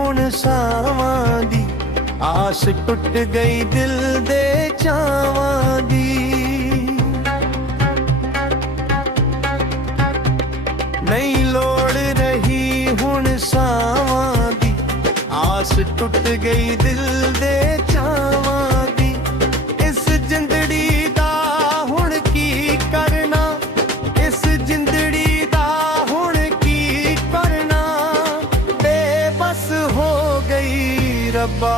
हुण सावां दी, आस टुट गई दिल दे चावां दी। नहीं लोड़ रही हुण सावां दी, आस टुट गई दिल दे चावां दी। इस जिंदड़ी दा हुण की करना, इस जिंदड़ी दा हुण की करना, बेबस हो गई रब्बा।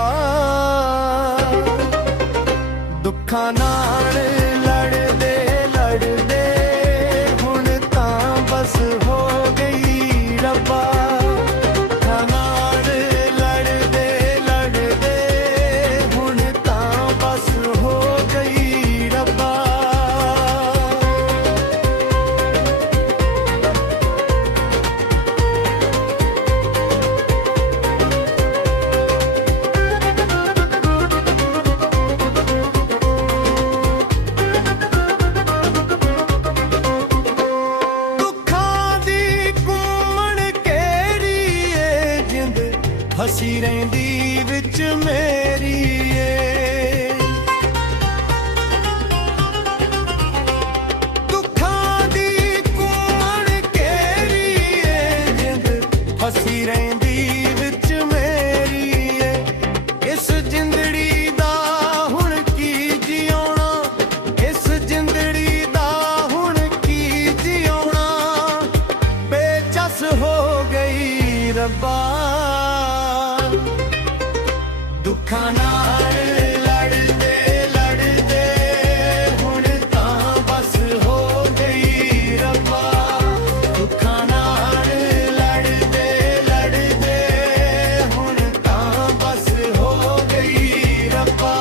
दुखां नाल लड़दे लड़दे हुण तां बस हो गई रब्बा। हसी रहिंदी विच मेरी दुखां दी घूमण केरी जिंद, हसी रहिंदी विच मेरी। इस जिंदड़ी दा हुण की जिउणा, इस जिंदड़ी दा हुण की जिउणा, बेचस हो गई रब्बा। दुखां नाल लड़दे लड़दे हुण तां बस हो गई रब्बा। दुखां नाल लड़दे लड़दे हुण तां बस हो गई रब्बा।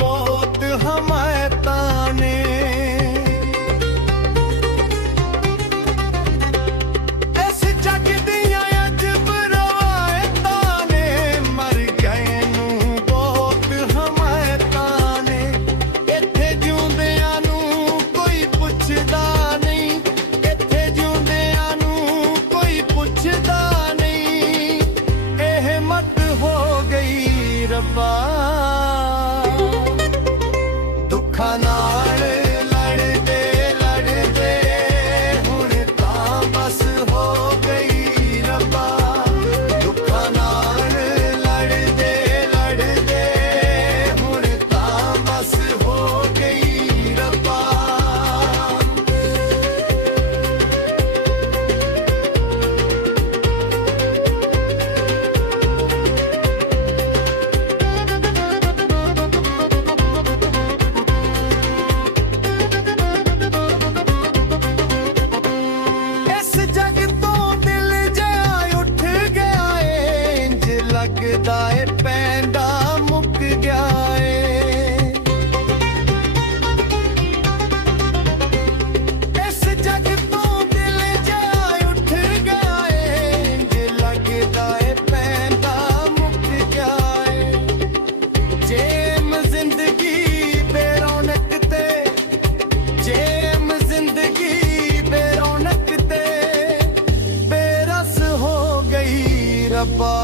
बहुत हमायतां ने इस जग दियां अजब रवायतां ने, मर गए नूं बहुत हमायतां ने। इत्थे जिउंदियां नूं कोई पुछदा नहीं, इत्थे जिउंदियां नूं कोई पुछदा नहीं, एह मत हो गई रब्बा। दुखां नाल लड़दे लड़दे हुण तां बस हो गई रब्बा। दुखां नाल लड़दे लड़दे हुण तां बस हो गई रब्बा। लगदा है पैंदा मुक गया है, इस जग तो दिल जा उठ गया है। लगदा है पैंदा मुक गया है। जेम जिंदगी बेरौनक ते, जेम जिंदगी बेरौनक ते, बेरस हो गई रब्बा।